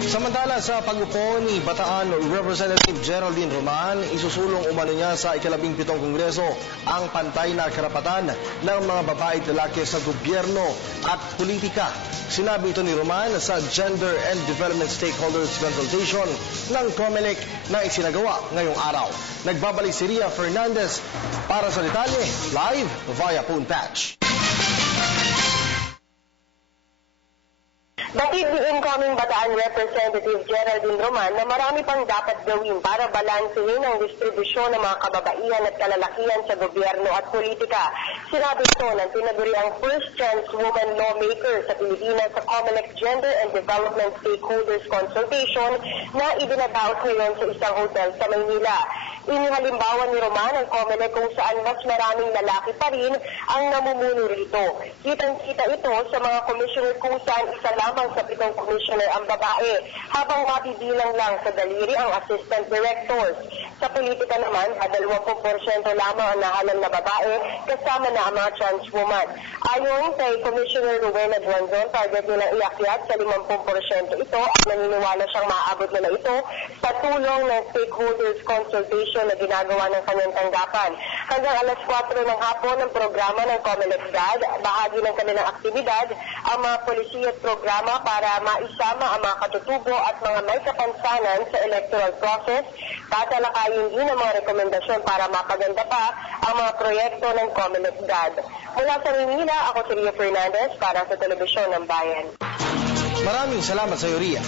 Samantala sa pag-upo ni Bataan Representative Geraldine Roman, isusulong umano niya sa ika-17 Kongreso ang pantay na karapatan ng mga babae at lalaki sa gobyerno at politika. Sinabi ito ni Roman sa Gender and Development Stakeholders Consultation ng COMELEC na isinagawa ngayong araw. Nagbabalik si Ria Fernandez para sa detalye, live via phone patch. Batid ni incoming Bataan Representative Geraldine Roman na marami pang dapat gawin para balansehin ang distribusyon ng mga kababaihan at kalalakihan sa gobyerno at politika. Sinabi ito ng tinaguri ang first chance woman lawmaker sa Pilipinas sa COMELEC Gender and Development Stakeholders Consultation na idinadaos ngayon sa isang hotel sa Maynila. Inihalimbawa ni Roman ang COMELEC kung saan mas maraming lalaki pa rin ang namumuno rito. Kitang-kita ito sa mga commissioner kung saan isa lamang sa 7 commissioner ang babae, habang mabibilang lang sa daliri ang assistant directors. Sa politika naman, 20% lamang ang nahalal na babae kasama na ang mga trans woman. Ayon kay Commissioner Rowena Duanzon, target nilang iakyat sa 50% ito at naniniwala siyang maaabot nila ito sa tulong ng stakeholders consultation na ginagawa ng kanyang tanggapan. Hanggang alas 4 ng hapon ng programa ng COMELEC GAD, bahagi ng kanilang aktibidad ang mga polisiya at programa para maisama ang mga katutubo at mga may kapansanan sa electoral process. Tatalakayin din ang mga rekomendasyon para mapaganda pa ang mga proyekto ng COMELEC GAD. Mula sa Maynila, ako si Ria Fernandez para sa Telebisyon ng Bayan. Maraming salamat sa iyo, Ria.